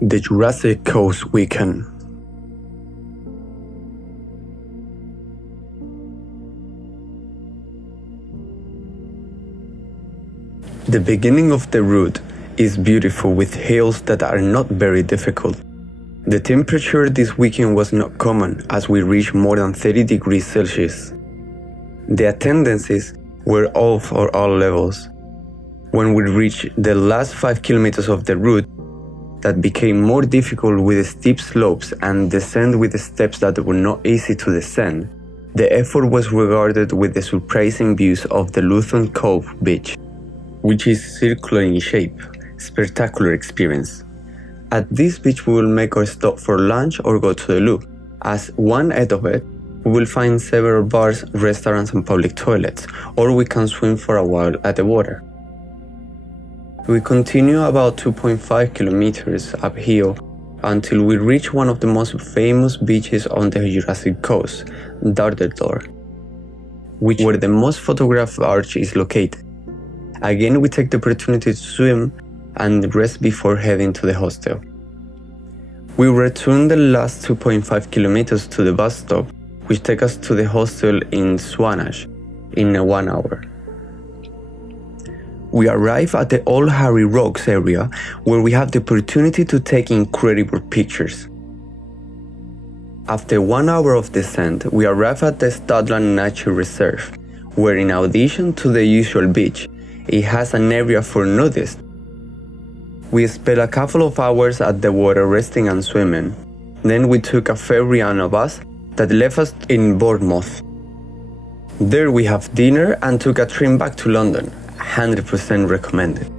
The Jurassic Coast weekend. The beginning of the route is beautiful with hills that are not very difficult. The temperature this weekend was not common as we reached more than 30 degrees Celsius. The attendances were all for all levels. When we reached the last 5 kilometers of the route, that became more difficult with steep slopes and descent with steps that were not easy to descend, the effort was regarded with the surprising views of the Lulworth Cove beach, which is circular in shape, spectacular experience. At this beach we will make our stop for lunch or go to the loo. As one end of it, we will find several bars, restaurants and public toilets, or we can swim for a while at the water. We continue about 2.5 kilometers uphill until we reach one of the most famous beaches on the Jurassic Coast, Door, where the most photographed arch is located. Again, we take the opportunity to swim and rest before heading to the hostel. We return the last 2.5 kilometers to the bus stop, which takes us to the hostel in Swanage in 1 hour. We arrive at the Old Harry Rocks area where we have the opportunity to take incredible pictures. After 1 hour of descent, we arrive at the Studland Nature Reserve, where in addition to the usual beach, it has an area for nudists. We spent a couple of hours at the water resting and swimming. Then we took a ferry and a bus that left us in Bournemouth. There we have dinner and took a train back to London. 100% recommended.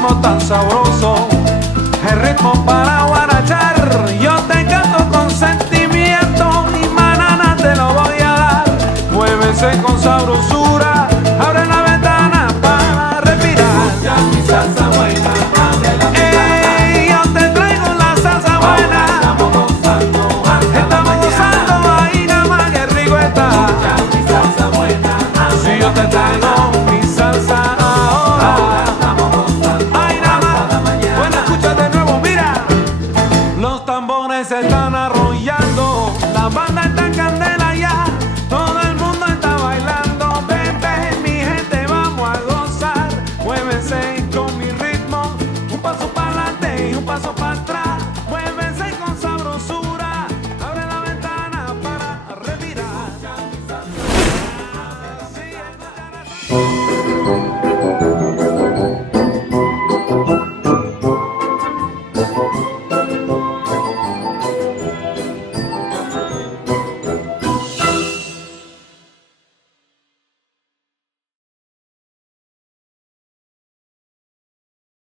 ritmo tan sabroso, el ritmo para guarachar. Yo te canto con sentimiento y manana te lo voy a dar. Muévese con sabrosura, abre la ventana para respirar. Ya mi salsa